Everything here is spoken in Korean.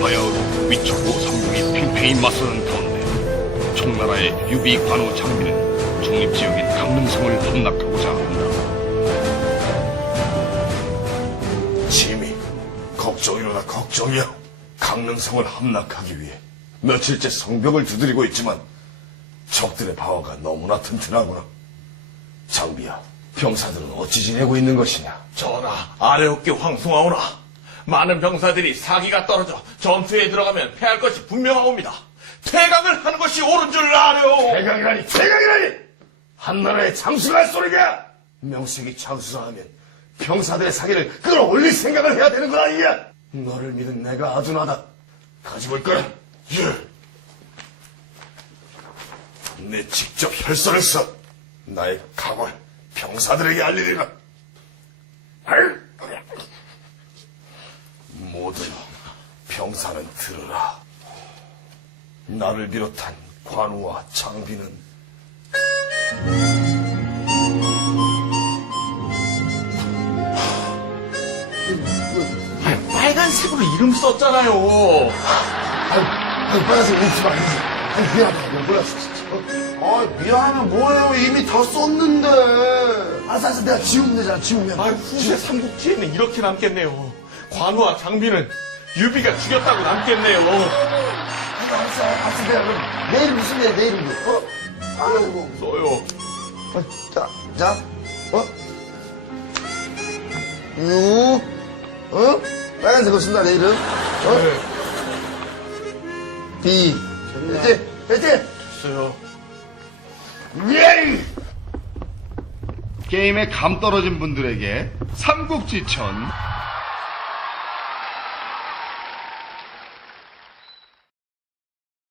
바야흐로 위촉고 삼국이 팽팽히 맞서는 가운데 청나라의 유비 관우 장비는 중립지역인 강릉성을 함락하고자 한다. 짐이 걱정이로나 걱정이야. 강릉성을 함락하기 위해 며칠째 성벽을 두드리고 있지만 적들의 방어가 너무나 튼튼하구나. 장비야, 병사들은 어찌 지내고 있는 것이냐? 전하, 아래 어깨 황송하오나. 많은 병사들이 사기가 떨어져 전투에 들어가면 패할 것이 분명하옵니다. 퇴강을 하는 것이 옳은 줄 아려. 대강이라니, 대강이라니! 한나라의 장수가 할 소리냐? 명색이 장수라 하면 병사들의 사기를 끌어올릴 생각을 해야 되는 건 아니냐? 너를 믿은 내가 아둔하다. 가지고 있거라. 예. 내 직접 혈서를 써. 나의 각오를 병사들에게 알리리라. 알! 모든 병사는 들으라. 나를 비롯한 관우와 장비는 빨간색으로 이름 썼잖아요. 아유, 아유, 빨간색 웃지 마. 아유, 미안하다. 몰랐어, 진짜. 아 미안하면 뭐예요 이미 다 썼는데 알았어, 알았어. 내가 지우면 되잖아, 지우면. 아유, 후세 삼국지에는 이렇게 남겠네요. 관우와 장비는 유비가 죽였다고 남겠네요. 아유, 알았어, 알았어. 내가 그럼 내 이름 무슨 내, 내 이름도 어? 아이고 써요. 어, 자, 자, 어? 유, 어? 빨간색으로 쓴다 내 이름 어? B 됐지? 됐지? 써요. 예! 게임에 감 떨어진 분들에게 삼국지천